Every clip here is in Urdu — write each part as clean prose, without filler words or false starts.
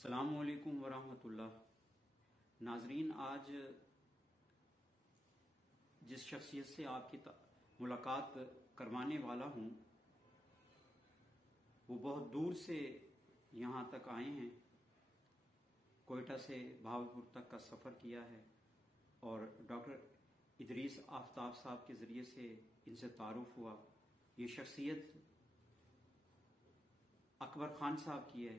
السلام علیکم ورحمۃ اللہ۔ ناظرین، آج جس شخصیت سے آپ کی ملاقات کروانے والا ہوں وہ بہت دور سے یہاں تک آئے ہیں، کوئٹہ سے بہاولپور تک کا سفر کیا ہے، اور ڈاکٹر ادریس آفتاب صاحب کے ذریعے سے ان سے تعارف ہوا۔ یہ شخصیت اکبر خان صاحب کی ہے۔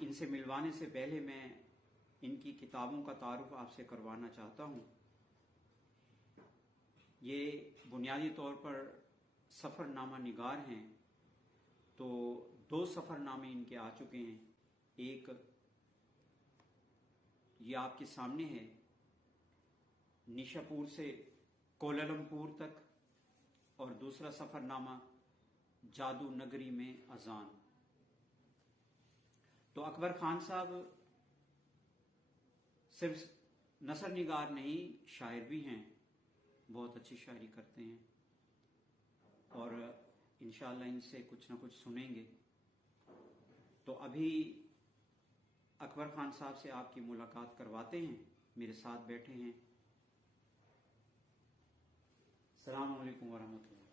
ان سے ملوانے سے پہلے میں ان کی کتابوں کا تعارف آپ سے کروانا چاہتا ہوں۔ یہ بنیادی طور پر سفر نامہ نگار ہیں، تو 2 سفر نامے ان کے آ چکے ہیں۔ ایک یہ آپ کے سامنے ہے، نیشاپور سے کوالالمپور تک، اور دوسرا سفر نامہ جادو نگری میں اذان۔ تو اکبر خان صاحب صرف نثر نگار نہیں، شاعر بھی ہیں، بہت اچھی شاعری کرتے ہیں، اور انشاءاللہ ان سے کچھ نہ کچھ سنیں گے۔ تو ابھی اکبر خان صاحب سے آپ کی ملاقات کرواتے ہیں، میرے ساتھ بیٹھے ہیں۔ السلام علیکم ورحمۃ اللہ۔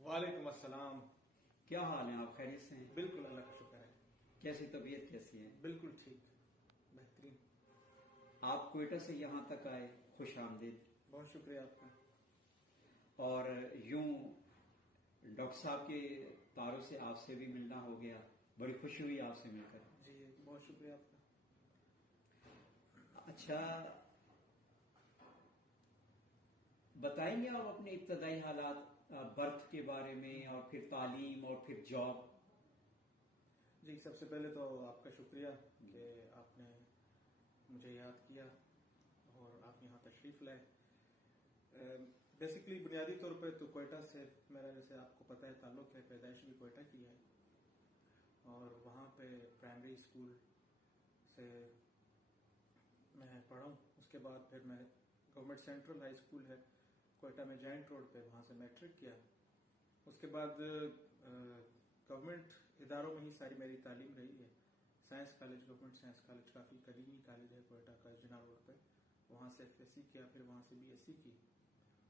وعلیکم السلام۔ کیا حال ہے؟ آپ خیریت سے ہیں؟ بالکل، اللہ کا شکر ہے۔ کیسی طبیعت کیسی ہے؟ بالکل ٹھیک، بہترین۔ آپ کوئٹہ سے یہاں تک آئے، خوش آمدید۔ بہت شکریہ آپ کا۔ اور یوں ڈاکٹر صاحب کے تعارف سے آپ سے بھی ملنا ہو گیا، بڑی خوشی ہوئی آپ سے مل کر۔ جی بہت شکریہ آپ کا۔ اچھا، بتائیں گے آپ اپنے ابتدائی حالات، برتھ کے بارے میں، اور پھر تعلیم، اور پھر جاب؟ جی، سب سے پہلے تو آپ کا شکریہ کہ آپ نے مجھے یاد کیا اور آپ یہاں تشریف لائے۔ بیسیکلی بنیادی طور پہ تو کوئٹہ سے میرا، جیسے آپ کو پتہ ہے، تعلق ہے، پیدائش بھی کوئٹہ کی ہے، اور وہاں پہ پرائمری اسکول سے میں پڑھا ہوں۔ اس کے بعد پھر میں گورنمنٹ سینٹرل ہائی اسکول ہے کوئٹہ میں، جائنٹ روڈ پہ، وہاں سے میٹرک کیا۔ اس کے بعد گورنمنٹ اداروں میں ہی ساری میری تعلیم رہی ہے۔ Science college, government science college کافی قدیمی کالج ہے کوئٹہ کا، جناب روڈ پہ، وہاں سے ایف ایس سی کیا، پھر وہاں سے بی ایس سی کی،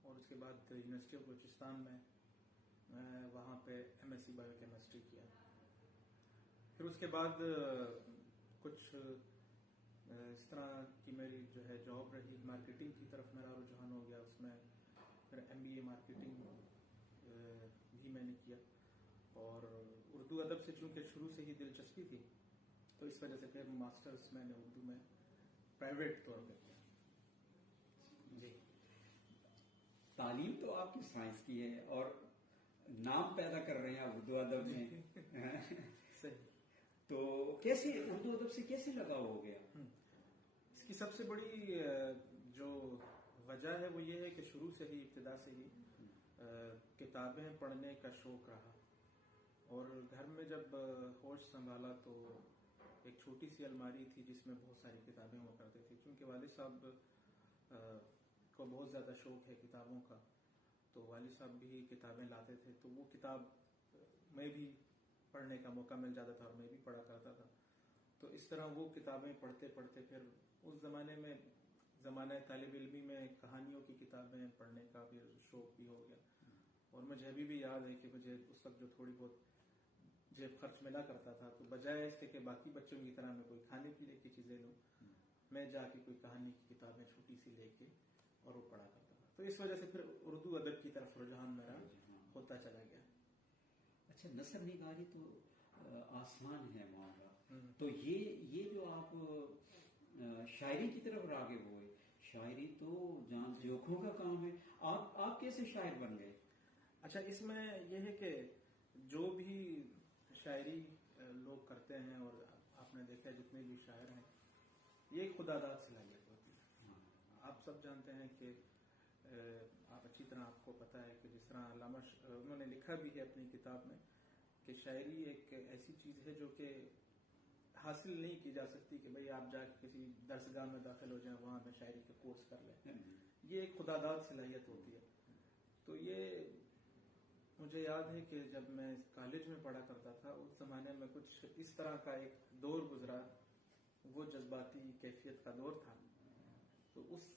اور اس کے بعد یونیورسٹی آف بلوچستان میں وہاں پہ M S C biochemistry کیا۔ پھر اس کے بعد کچھ اس طرح کی میری جو ہے جاب رہی، مارکیٹنگ کی طرف میرا رجحان ہو گیا، اس میں پھر ایم بی اے مارکیٹنگ بھی میں نے کیا، اور اردو ادب سے چونکہ شروع سے ہی دلچسپی تھی، تو اس وجہ سے پھر ماسٹرز میں نے اردو میں پرائیویٹ طور پہ کیا۔ جی، تعلیم تو آپ کی سائنس کی ہے، اور نام پیدا کر رہے ہیں آپ اردو ادب میں۔ صحیح۔ تو کیسے اردو ادب سے کیسے لگاؤ ہو گیا؟ اس کی سب سے بڑی جو وجہ ہے وہ یہ ہے کہ شروع سے ہی، ابتدا سے ہی کتابیں پڑھنے کا شوق رہا، اور گھر میں جب ہوش سنبھالا تو ایک چھوٹی سی الماری تھی جس میں بہت ساری کتابیں ہوا کرتی تھی، کیونکہ والد صاحب کو بہت زیادہ شوق ہے کتابوں کا، تو والد صاحب بھی کتابیں لاتے تھے، تو وہ کتاب میں بھی پڑھنے کا موقع مل جاتا تھا، اور میں بھی پڑھا کرتا تھا۔ تو اس طرح وہ کتابیں پڑھتے پڑھتے پھر اس زمانے میں، زمانہ طالب علمی میں، کہانیوں کی کتابیں پڑھنے کا بھی شوق بھی ہو گیا، اور مجھے ابھی بھی یاد ہے کہ مجھے اس وقت جو تھوڑی بہت جیب خرچ ملا کرتا تھا، تو بجائے اس کے کہ باقی بچوں کی طرح میں کوئی کھانے پینے کی چیزیں لوں، میں جا کے کوئی کہانی کی کتابیں چھوٹی سی لے کے اور وہ پڑھا کرتا تھا۔ تو اس وجہ سے پھر اردو ادب کی طرف رجحان میرا ہوتا چلا گیا۔ اچھا، نثر نگاری تو آسمان ہے معاملہ، تو یہ جو آپ شاعری کی طرف راغب ہوئے، شاعری تو جان جوکھوں کا کام ہے، آپ کیسے شاعر بن گئے؟ اچھا، اس میں یہ ہے کہ جو بھی شاعری لوگ کرتے ہیں، اور آپ نے دیکھا جتنے بھی شاعر ہیں، یہ ایک خدا داد صلاحیت ہوتی ہے۔ آپ سب جانتے ہیں کہ آپ اچھی طرح، آپ کو پتا ہے کہ جس طرح علامہ انہوں نے لکھا بھی ہے اپنی کتاب میں کہ شاعری ایک ایسی چیز ہے جو کہ حاصل نہیں کی جا سکتی کہ بھئی آپ جا کے کسی درسگاہ میں داخل ہو جائیں، وہاں میں شاعری کا کورس کر لیں، یہ ایک خدا داد صلاحیت ہوتی ہے۔ تو یہ مجھے یاد ہے کہ جب میں کالج میں پڑھا کرتا تھا، اس زمانے میں کچھ اس طرح کا ایک دور گزرا، وہ جذباتی کیفیت کا دور تھا، تو اس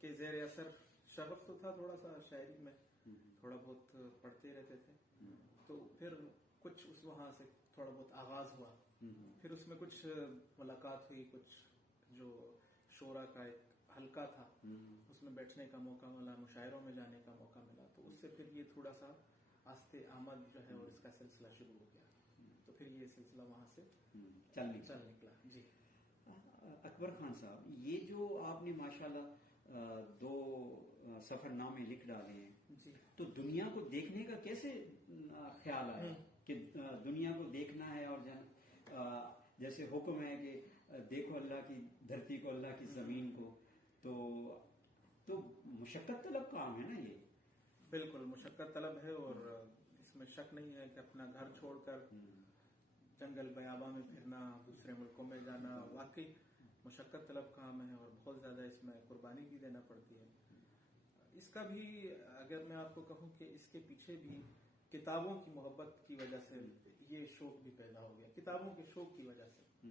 کے زیر اثر شغف تو تھا تھوڑا سا شاعری میں، تھوڑا بہت پڑھتے رہتے تھے، تو پھر کچھ اس وہاں سے تھوڑا بہت آغاز ہوا، پھر اس میں کچھ ملاقات ہوئی، کچھ جو شعرا کا ایک حلقہ تھا اس میں بیٹھنے کا موقع ملا، مشاعروں میں جانے کا موقع ملا، تو اس سے پھر یہ تھوڑا سا آستے آمد جو ہے اور اس کا سلسلہ شروع ہو گیا، تو پھر یہ سلسلہ وہاں سے چل نکلا۔ جی اکبر خان صاحب، یہ جو آپ نے ماشاءاللہ 2 سفر نامے لکھ ڈالے ہیں، جی، تو دنیا کو دیکھنے کا کیسے خیال آیا کہ دنیا کو دیکھنا ہے، اور جیسے حکم ہے کہ دیکھو اللہ کی دھرتی کو، اللہ کی زمین کو، تو مشقت طلب کام ہے نا یہ؟ بالکل مشقت طلب ہے، اور اس میں شک نہیں ہے کہ اپنا گھر چھوڑ کر جنگل بیاباں میں پھرنا، دوسرے ملکوں میں جانا واقعی مشقت طلب کام ہے، اور بہت زیادہ اس میں قربانی بھی دینا پڑتی ہے۔ اس کا بھی اگر میں آپ کو کہوں کہ اس کے پیچھے بھی کتابوں کی محبت کی وجہ سے یہ شوق بھی پیدا ہو گیا، کتابوں کے شوق کی وجہ سے،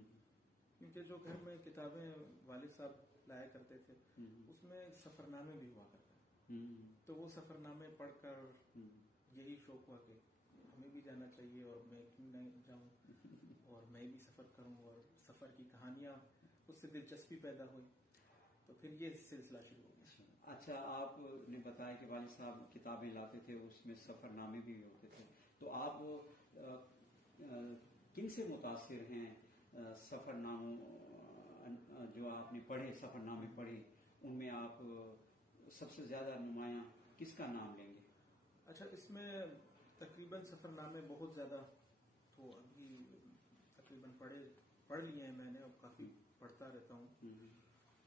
کیونکہ جو گھر میں کتابیں والد صاحب لایا کرتے تھے اس میں سفر نامے بھی ہوا کرتے، تو وہ سفر نامے پڑھ کر یہی شوق ہوا کہ ہمیں بھی جانا چاہیے، اور میں کیوں نہیں جاؤں، اور میں بھی سفر کروں، اور سفر کی کہانیاں اس سے دلچسپی پیدا ہوئی، تو پھر یہ سلسلہ شروع ہو گیا۔ اچھا، آپ نے بتایا کہ والد صاحب کتابیں لاتے تھے، اس میں سفر نامے بھی ہوتے تھے، تو آپ کن سے متاثر ہیں؟ سفر ناموں جو آپ نے پڑھے، سفر نامے پڑھے، ان میں آپ سب سے زیادہ نمایاں کس کا نام لیں گے؟ اچھا، اس میں تقریباً سفر نامے بہت زیادہ تو ابھی تقریباً پڑھ لیے ہیں میں نے، اور کافی پڑھتا رہتا ہوں،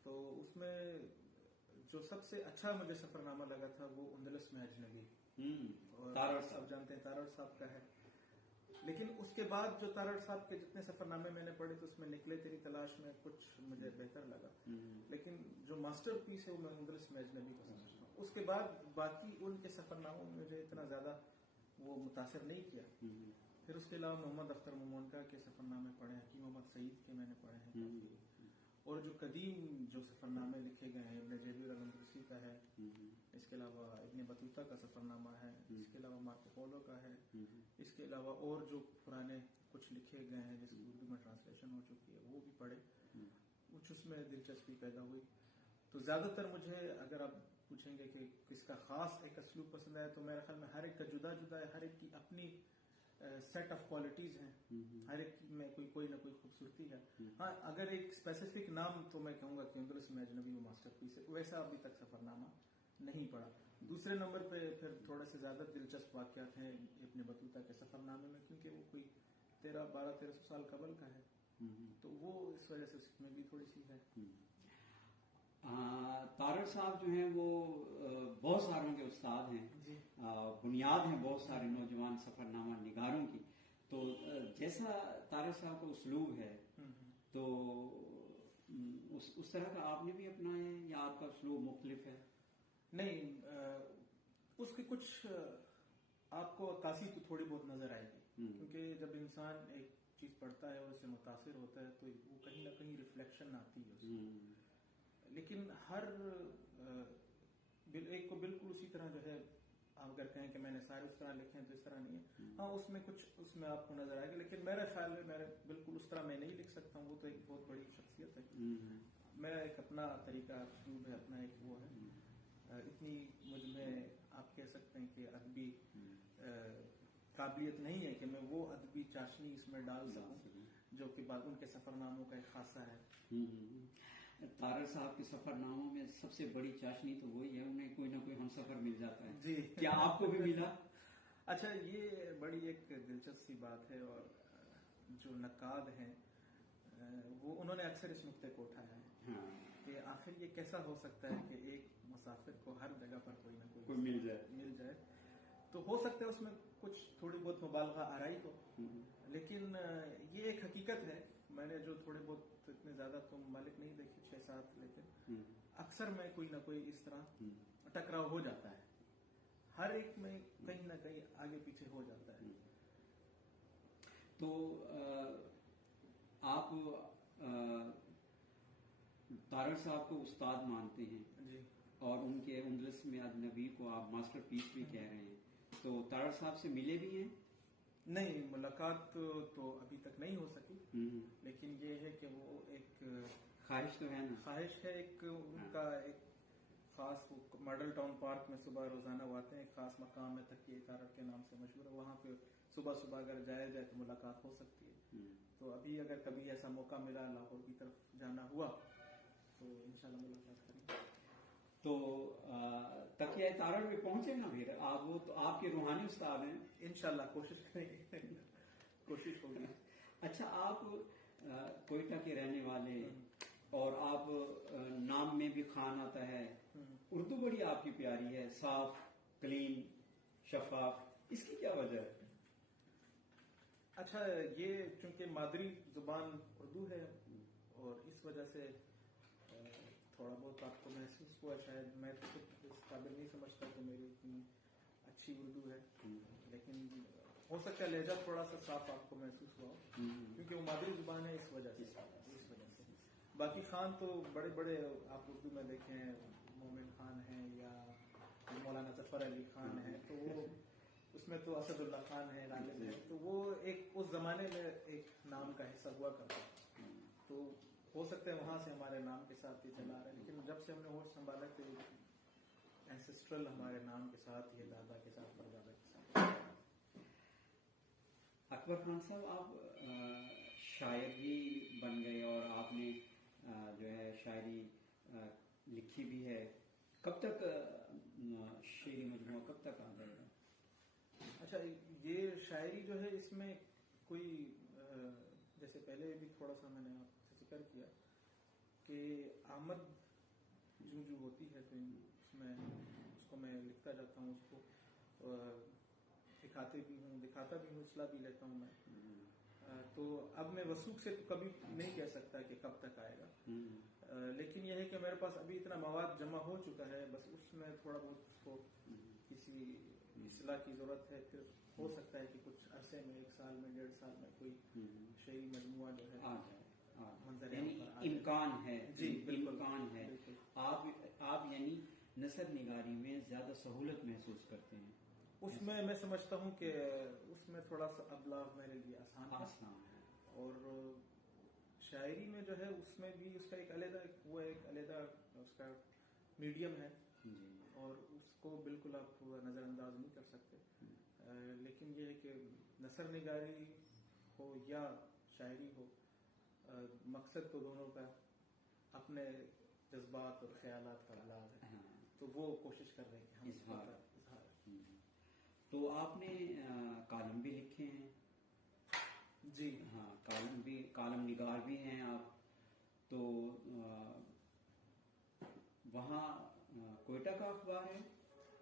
تو اس میں جو سب سے اچھا مجھے سفر نامہ لگا تھا وہ اندلس میں اجنبی، اور آپ جانتے ہیں تارڑ صاحب کا ہے، لیکن اس کے بعد جو تارڑ صاحب کے جتنے سفر نامے میں نے پڑھے تو اس میں نکلے تیری تلاش میں کچھ مجھے بہتر لگا، لیکن جو ماسٹر پیس ہے وہ میں اندلس میں اجنبی کو سمجھتا ہوں۔ اس کے بعد باقی ان کے سفر ناموں میں مجھے اتنا زیادہ وہ متاثر نہیں کیا۔ پھر اس کے علاوہ محمد اختر مومونکا کے سفر نامے پڑھے ہیں، حکیم محمد سعید کے میں نے پڑھے ہیں کافی، اور جو قدیم جو سفر نامے لکھے گئے ہیں ابن جریر الندلسی کا ہے، اس کے علاوہ ابن بطوطہ کا سفر نامہ ہے، اس کے علاوہ مارکو پولو کا ہے، اس کے علاوہ اور جو پرانے کچھ لکھے گئے ہیں جس کی اردو میں ٹرانسلیشن ہو چکی ہے وہ بھی پڑھے، کچھ اس میں دلچسپی پیدا ہوئی۔ تو زیادہ تر مجھے اگر آپ پوچھیں گے کہ کس کا خاص ایک اسلوب پسند ہے، تو میرے خیال میں ہر ایک کا جدا جدا ہے، ہر ایک کی اپنی سیٹ آف کوالٹیز ہیں، ہر ایک میں کوئی نہ کوئی خوبصورتی ہے۔ ہاں، اگر ایک اسپیسیفک نام تو میں کہوں گا کہ اندلس میں اجنبی وہ ماسٹر پیس ہے، ویسا ابھی تک سفر نامہ نہیں پڑھا۔ دوسرے نمبر پہ پھر تھوڑے سے زیادہ دلچسپ واقعات ہیں ابن بطوطہ کے سفر نامے میں، کیونکہ وہ کوئی 1300 سال قبل کا ہے، تو وہ اس وجہ سے اس میں بھی تھوڑی سی ہے۔ تارڑ صاحب جو ہیں وہ بہت ساروں کے استاد ہیں، بنیاد ہیں بہت سارے نوجوان سفر نامہ نگاروں کی، تو جیسا تارڑ صاحب کا اسلوب ہے تو اس طرح کا آپ نے بھی اپنایا ہے یا آپ کا اسلوب مختلف ہے؟ نہیں، اس کی کچھ آپ کو عکاسی تو تھوڑی بہت نظر آئے گی، کیونکہ جب انسان ایک چیز پڑھتا ہے اور اس سے متاثر ہوتا ہے تو وہ کہیں نہ کہیں ریفلیکشن آتی ہے اس میں، لیکن ہر ایک کو بالکل اسی طرح جو ہے آپ اگر کہیں کہ میں نے سارے اس طرح لکھے ہیں تو اس طرح نہیں ہے، ہاں اس میں کچھ اس میں آپ کو نظر آئے گا، لیکن میرے خیال میں بالکل اس طرح میں نہیں لکھ سکتا ہوں، وہ تو ایک بہت بڑی شخصیت ہے، میرا ایک اپنا طریقہ اسلوب ہے، اپنا ایک وہ ہے، اتنی مجھ میں آپ کہہ سکتے ہیں کہ ادبی قابلیت نہیں ہے کہ میں وہ ادبی چاشنی اس میں ڈال سکوں جو کہ بعد ان کے سفر ناموں کا ایک خاصہ ہے۔ تارڑ صاحب کے سفر ناموں میں سب سے بڑی چاشنی تو وہی ہے، انہیں کوئی نہ کوئی ہم سفر مل جاتا ہے۔ جی، کیا آپ کو بھی ملا؟ اچھا، یہ بڑی ایک دلچسپ سی بات ہے، اور جو نقاد ہیں وہ انہوں نے اکثر اس نقطے کو اٹھایا ہے کہ آخر یہ کیسا ہو سکتا ہے کہ ایک مسافر کو ہر جگہ پر کوئی نہ کوئی مل جائے، تو ہو سکتا ہے اس میں کچھ تھوڑی بہت مبالغہ آرائی ہو، لیکن یہ ایک حقیقت ہے۔ میں نے جو تھوڑے بہت اتنے زیادہ تو ممالک نہیں دیکھے 6-7، لیکن اکثر میں کوئی نہ کوئی اس طرح ٹکراؤ ہو جاتا ہے، ہر ایک میں کہیں نہ کہیں آگے پیچھے ہو جاتا ہے۔ تو آپ تارڑ صاحب کو استاد مانتے ہیں جی اور ان کے اندلس میں اجنبی کو آپ ماسٹر پیس بھی کہہ رہے ہیں، تو تارڑ صاحب سے ملے بھی ہیں؟ نہیں، ملاقات تو ابھی تک نہیں ہو سکی، لیکن یہ ہے کہ وہ ایک خواہش تو ہے نا؟ خواہش ہے، ایک ان کا ایک خاص ماڈل ٹاؤن پارک میں صبح روزانہ وہ آتے ہیں، ایک خاص مقام ہے تقیہ تارڑ کے نام سے مشہور ہے، وہاں پہ صبح صبح اگر جایا جائے تو ملاقات ہو سکتی ہے. تو ابھی اگر کبھی ایسا موقع ملا لاہور کی طرف جانا ہوا تو انشاءاللہ ملاقات کریں گے. تو تقیہ تارڑ میں پہنچے نا پھر آپ، وہ تو آپ کے روحانی استاد ہیں. انشاءاللہ کوشش کریں گے، کوشش ہوگی. اچھا، آپ کوئٹہ کے رہنے والے اور آپ نام میں بھی خان آتا ہے، اردو بڑی آپ کی پیاری ہے، صاف، کلین، شفاف، اس کی کیا وجہ ہے؟ اچھا، یہ چونکہ مادری زبان اردو ہے اور اس وجہ سے تھوڑا بہت آپ کو محسوس ہوا، شاید میں تو خود اس قابل نہیں سمجھتا کہ میری اتنی اچھی اردو ہے، لیکن ہو سکتا ہے لہجہ تھوڑا سا صاف آپ کو محسوس ہوا ہو، کیونکہ وہ مادری زبان ہے اس وجہ سے. باقی خان تو بڑے بڑے آپ اردو میں دیکھیں، مومن خان ہیں یا مولانا ظفر علی خان ہیں، تو وہ اس میں تو اسد اللہ خان ہے، غالب ہے، تو وہ ایک اس زمانے میں ایک نام کا حصہ ہوا کرتا. تو ہو سکتا ہے وہاں سے ہمارے نام کے ساتھ یہ چلا رہا ہے، لیکن جب سے ہم نے ہوش سنبھالا تو اینسسٹرل ہمارے نام کے ساتھ، یہ دادا کے ساتھ، پردادا کے ساتھ. اکبر خان صاحب، آپ شاعر بھی بن گئے اور آپ نے جو ہے شاعری لکھی بھی ہے. کب تک شعری مجموعہ کب تک آ جائے گا؟ اچھا، یہ شاعری جو ہے اس میں کوئی جیسے پہلے بھی تھوڑا سا میں نے آپ سے ذکر کیا کہ آمد جو ہوتی ہے تو اس کو میں لکھتا جاتا ہوں، اس کو دکھاتا بھی ہوں، اصلاح بھی لیتا ہوں میں. تو اب میں وثوق سے کبھی نہیں کہہ سکتا کہ کب تک آئے گا، لیکن یہ ہے کہ میرے پاس ابھی اتنا مواد جمع ہو چکا ہے، بس اس میں تھوڑا بہت اس کو کسی اصلاح کی ضرورت ہے. پھر ہو سکتا ہے کہ کچھ عرصے میں، 1 سال میں، 1.5 سال میں کوئی شعری مجموعہ جو ہے منظر امکان ہے. جی بالکل، امکان ہے. آپ یعنی نثر نگاری میں زیادہ سہولت محسوس کرتے ہیں؟ اس میں میں سمجھتا ہوں کہ اس میں تھوڑا سا ابلاغ میرے لیے آسان ہے، اور شاعری میں جو ہے اس میں بھی اس کا ایک علیحدہ اس کا میڈیم ہے، اور اس کو بالکل آپ نظر انداز نہیں کر سکتے. لیکن یہ ہے کہ نثر نگاری ہو یا شاعری ہو، مقصد تو دونوں کا اپنے جذبات اور خیالات کا ابلاغ ہے، تو وہ کوشش کر رہے ہیں کہ ہم اظہار. تو آپ نے کالم بھی لکھے ہیں؟ جی ہاں، کالم نگار بھی ہیں آپ. تو وہاں کوئٹہ کا اخبار ہے؟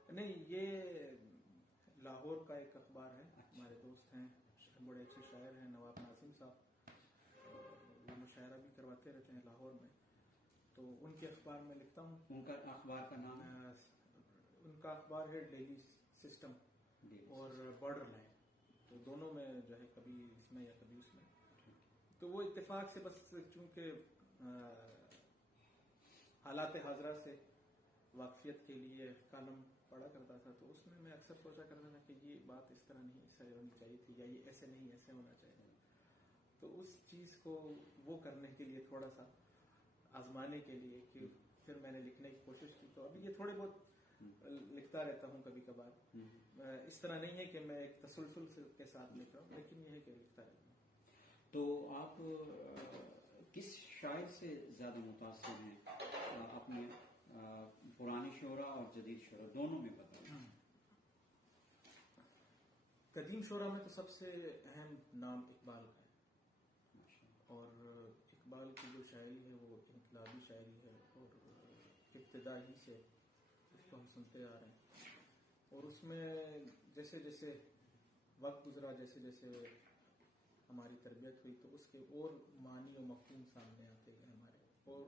نہیں، یہ لاہور کا ایک اخبار ہے. ہمارے دوست ہیں، بڑے اچھے شاعر ہیں، نواب ناظم صاحب، وہ مشاعرہ بھی کرواتے رہتے ہیں لاہور میں، تو ان کے اخبار میں لکھتا ہوں. ان کا اخبار کا نام؟ ان کا اخبار ہے ڈیلی سسٹم اور بارڈر لائن، تو دونوں میں جو ہے کبھی اس میں یا کبھی اس میں. تو وہ اتفاق سے بس چونکہ حالات حاضرہ سے واقفیت کے لیے کالم پڑھا کرتا تھا، تو اس میں میں اکثر سوچا کرتا تھا کہ یہ بات اس طرح نہیں ایسے ہونی چاہیے تھی، یا یہ ایسے نہیں ایسے ہونا چاہیے. تو اس چیز کو وہ کرنے کے لیے، تھوڑا سا آزمانے کے لیے، کہ پھر میں نے لکھنے کی کوشش کی. تو ابھی یہ تھوڑے بہت لکھتا رہتا ہوں کبھی کبھار. اس طرح نہیں ہے کہ میں ایک تسلسل کے ساتھ لکھ رہا ہوں، لیکن یہ ہے کہ لکھتا رہتا ہوں. تو آپ کس شاعر سے زیادہ متاثر ہیں اپنے پرانی شعرا اور جدید شعرا دونوں میں بتائیں؟ قدیم شعرا میں تو سب سے اہم نام اقبال کا ہے، اور اقبال کی جو شاعری ہے وہ انقلابی شاعری ہے، اور ابتدائی سے اس کو ہم سنتے آ رہے ہیں. اور اس میں جیسے جیسے وقت گزرا، جیسے جیسے ہماری تربیت ہوئی، تو اس کے اور معنی و مفہوم سامنے آتے گئے ہمارے. اور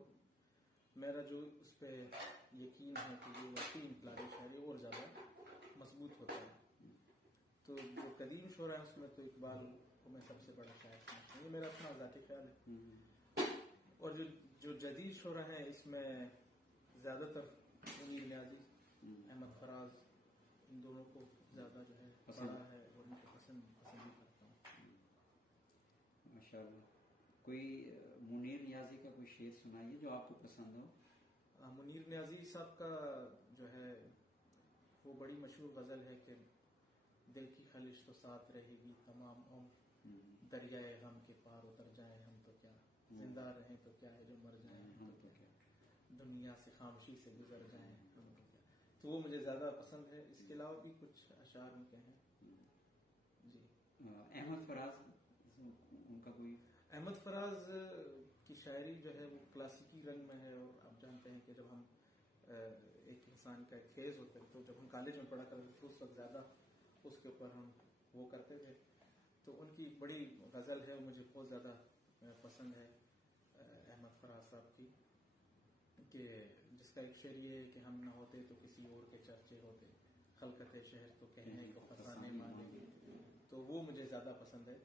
میرا جو اس پہ یقین ہے کہ یہ واقعی انقلابی شاعری اور زیادہ مضبوط ہوتا ہے. تو جو قدیم شعرا ہے اس میں تو اقبال کو میں سب سے بڑا شاعر سمجھتا ہوں. یہ میرا اپنا ذاتی خیال ہے. اور جو جدید شعراء ہیں اس میں زیادہ تر منیر نیازی, احمد فراز, ان دونوں کو زیادہ جو ہے پڑھا ہے اور ان کو پسند بھی کرتا ہوں. ماشاء اللہ. کوئی منیر نیازی کا کوئی شعر سنائیے جو آپ کو پسند ہو. منیر نیازی صاحب کا جو ہے وہ بڑی مشہور غزل ہے کہ دل کی خلش تو ساتھ رہے گی تمام عمر, دریائے غم کے پار اتر جائیں ہم تو کیا, زندہ رہیں تو کیا ہے جو مر جائیں ہم تو کیا, دنیا سے خاموشی سے گزر جائیں ہم تو کیا. تو وہ مجھے زیادہ پسند ہے. اس کے علاوہ بھی کچھ اشعار ان کے ہیں. جی. احمد فراز, ان کا کوئی؟ احمد فراز کی شاعری جو ہے وہ کلاسیکی رنگ میں ہے. اور آپ جانتے ہیں کہ جب ہم ایک انسان کا ایک فیز ہوتا ہے تو جب ہم کالج میں پڑھا کرتے تھے اس وقت زیادہ اس کے اوپر ہم وہ کرتے تھے. تو ان کی بڑی غزل ہے مجھے بہت زیادہ پسند ہے احمد فراز صاحب کی, کہ جس کا ایک شعر یہ ہے کہ ہم نہ ہوتے تو کسی اور کے چرچے ہوتے, خلقت شہر تو کہنے کو خزانے مانگے. تو وہ مجھے زیادہ پسند ہے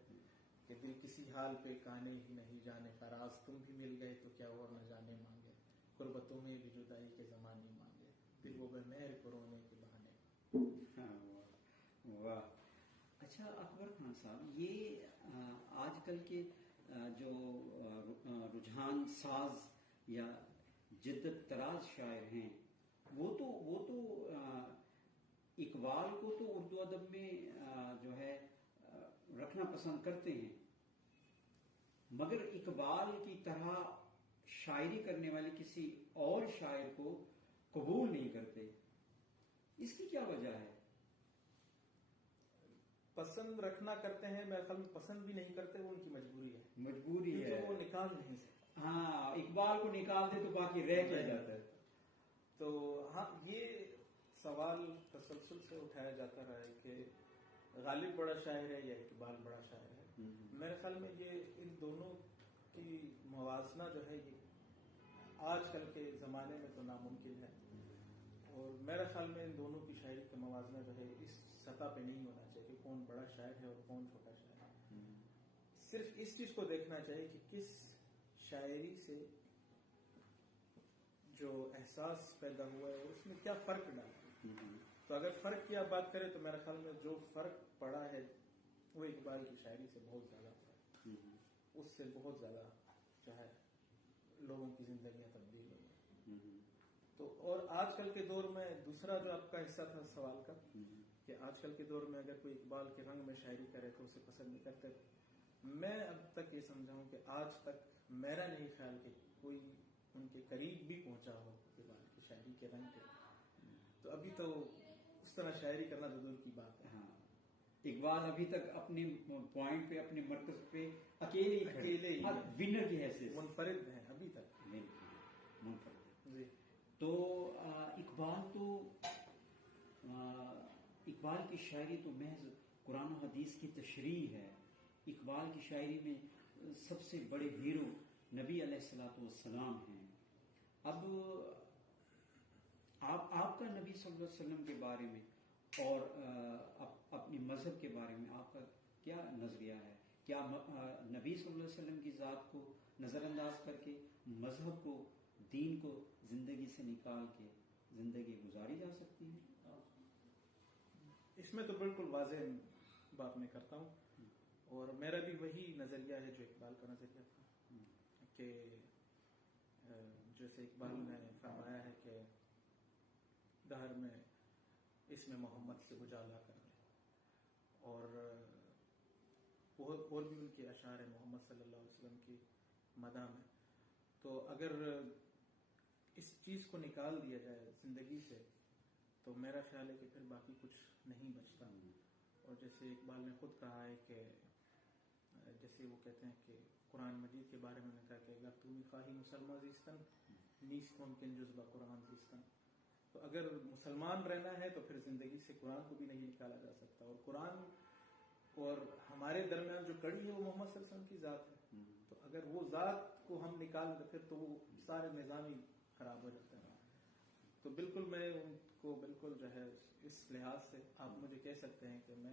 کہ دل کسی حال پہ کانے ہی نہیں جانے, فراز تم بھی مل گئے تو کیا اور نہ جانے مانگے, قربتوں میں بھی جدائی کے زمانے مانگے, دل وہ بے مہر کو رونے کے بہانے. واہ. اچھا اکبر خان صاحب, یہ آج کل کے جو رجحان ساز یا جدت طراز شاعر ہیں وہ تو اقبال کو تو اردو ادب میں جو ہے رکھنا پسند کرتے ہیں, مگر اقبال کی طرح شاعری کرنے والے کسی اور شاعر کو قبول نہیں کرتے. اس کی کیا وجہ ہے؟ پسند رکھنا کرتے ہیں, میرے خیال میں پسند بھی نہیں کرتے, وہ ان کی مجبوری ہے. مجبوری ہے, وہ نکال نہیں سکتے. ہاں, اقبال کو نکال دے تو باقی رہ کیا جاتا ہے. تو ہاں, یہ سوال تسلسل سے اٹھایا جاتا رہا ہے کہ غالب بڑا شاعر ہے یا اقبال بڑا شاعر ہے. میرے خیال میں یہ ان دونوں کی موازنہ جو ہے یہ آج کل کے زمانے میں تو ناممکن ہے. اور میرے خیال میں ان دونوں کی شاعری کا موازنہ جو ہے اس سطح پہ نہیں ہونا چاہیے کہ کون بڑا شاعر ہے اور کون چھوٹا شاعر ہے. صرف اس چیز کو دیکھنا چاہیے کہ کس شاعری سے جو احساس پیدا ہوا ہے اور اس میں کیا فرق ڈالا. تو اگر فرق کی آپ بات کریں تو میرے خیال میں جو فرق پڑا ہے وہ اقبال کی شاعری سے بہت زیادہ پڑا ہے. اس سے بہت زیادہ جو ہے لوگوں کی زندگیاں تبدیل ہوئی. تو اور آج کل کے دور میں دوسرا جو آپ کا حصہ تھا سوال کا کہ آج کل کے دور میں اگر کوئی اقبال کے رنگ میں شاعری کرے تو اسے پسند نہیں کرتے. میں اب تک یہ سمجھا ہوں کہ آج تک میرا نہیں خیال کہ کوئی ان کے قریب بھی پہنچا ہو اقبال کی شاعری کے رنگ پہ. تو ابھی تو اس طرح شاعری کرنا تو دور کی بات ہے. ہاں, اقبال ابھی تک اپنے پوائنٹ پہ, اپنے مرکز پہ اکیلے ہی ونر کی حیثیت منفرد ہیں ابھی تک. منفرد. جی. تو اقبال کی شاعری تو محض قرآن و حدیث کی تشریح ہے. اقبال کی شاعری میں سب سے بڑے ہیرو نبی علیہ الصلوۃ والسلام ہیں. اب آپ کا نبی صلی اللہ علیہ وسلم کے بارے میں اور اپنی مذہب کے بارے میں آپ کا کیا نظریہ ہے؟ کیا نبی صلی اللہ علیہ وسلم کی ذات کو نظر انداز کر کے مذہب کو, دین کو زندگی سے نکال کے زندگی گزاری جا سکتی ہے؟ اس میں تو بالکل واضح بات میں کرتا ہوں, اور میرا بھی وہی نظریہ ہے جو اقبال کا نظریہ تھا کہ جیسے اقبال نے فرمایا ہے کہ دہر میں اس میں محمد سے اجالا کر لے, اور بھی ان کے اشعار ہیں محمد صلی اللہ علیہ وسلم کی مدح میں. تو اگر اس چیز کو نکال دیا جائے زندگی سے تو میرا خیال ہے کہ پھر باقی کچھ نہیں بچتا. اور جیسے اقبال نے خود کہا ہے کہ جیسے وہ کہتے ہیں کہ قرآن مجید کے بارے میں نے کہا کہ اگر تم خواہی مسلمان زیستن نیست ممکن جزبہ قرآن زیستن. تو اگر مسلمان رہنا ہے تو پھر زندگی سے قرآن کو بھی نہیں نکالا جا سکتا. اور قرآن اور ہمارے درمیان جو کڑی ہے وہ محمد صلی اللہ علیہ وسلم کی ذات ہے. تو اگر وہ ذات کو ہم نکال دیں پھر تو وہ سارے نظام ہی خراب ہو جاتا ہے. تو بالکل میں ان کو بالکل جو ہے اس لحاظ سے آپ مجھے کہہ سکتے ہیں کہ میں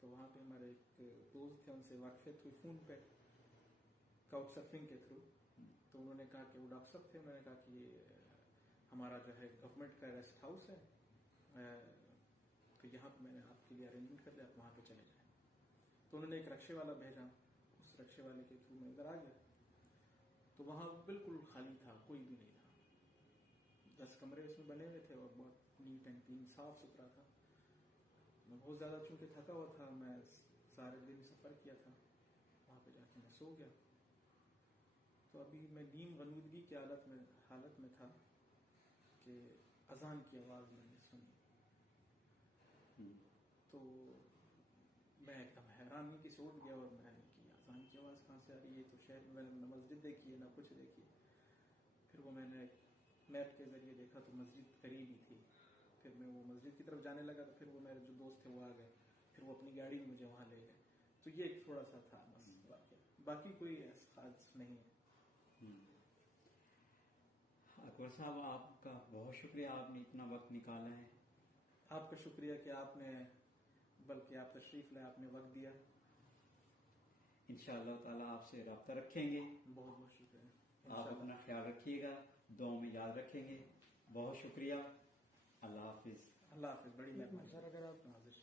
تو وہاں پہ ہمارے ایک دوست تھے، ان سے واقفیت ہوئی فون پہ کاؤچ سرفنگ کے تھرو. تو انہوں نے کہا کہ وہ ڈاکٹر صاحب تھے. میں نے کہا کہ یہ ہمارا جو ہے گورنمنٹ کا ریسٹ ہاؤس ہے، تو یہاں پہ میں نے آپ کے لیے ارینجمنٹ کر لیا، آپ وہاں پہ چلے جائیں. تو انہوں نے ایک رکشے والا بھیجا، اس رکشے والے کے تھرو میں ادھر آ گیا. تو وہاں بالکل خالی تھا، کوئی بھی نہیں تھا. 10 کمرے اس میں بنے ہوئے تھے اور بہت نیٹ اینڈ کلین، صاف ستھرا تھا. میں بہت زیادہ چونکہ تھکا ہوا تھا، میں سارے دن سفر کیا تھا، وہاں پہ جا کے میں سو گیا. تو ابھی میں نیم غنودگی کی حالت میں تھا کہ اذان کی آواز میں نے سنی. تو میں ایک دم حیران ہوں کہ سے اٹھ گیا، اور میں نے کہ اذان کی آواز کہاں سے آ رہی ہے. تو شہر میں نے نہ مسجد دیکھی ہے نہ کچھ دیکھی. پھر وہ میں نے میپ کے ذریعے دیکھا تو مسجد قریب ہی تھی. پھر میں وہ مسجد کی طرف جانے لگا تو پھر وہ میرے جو دوست تھے وہ آ گئے، پھر وہ اپنی گاڑی میں مجھے وہاں لے گئے. تو یہ ایک تھوڑا سا تھا بس واقعہ، باقی کوئی خاص نہیں ہے. اکبر صاحب آپ کا بہت شکریہ، آپ نے اتنا وقت نکالا ہے. آپ کا شکریہ کہ آپ نے، بلکہ آپ تشریف لائے، آپ نے وقت دیا. انشاءاللہ تعالیٰ آپ سے رابطہ رکھیں گے. بہت بہت شکریہ. آپ اپنا خیال رکھیے گا، دعاؤں میں یاد رکھیں گے. بہت شکریہ. اللہ حافظ. اللہ حافظ. بڑی مہربانی سر. اگر آپ نازش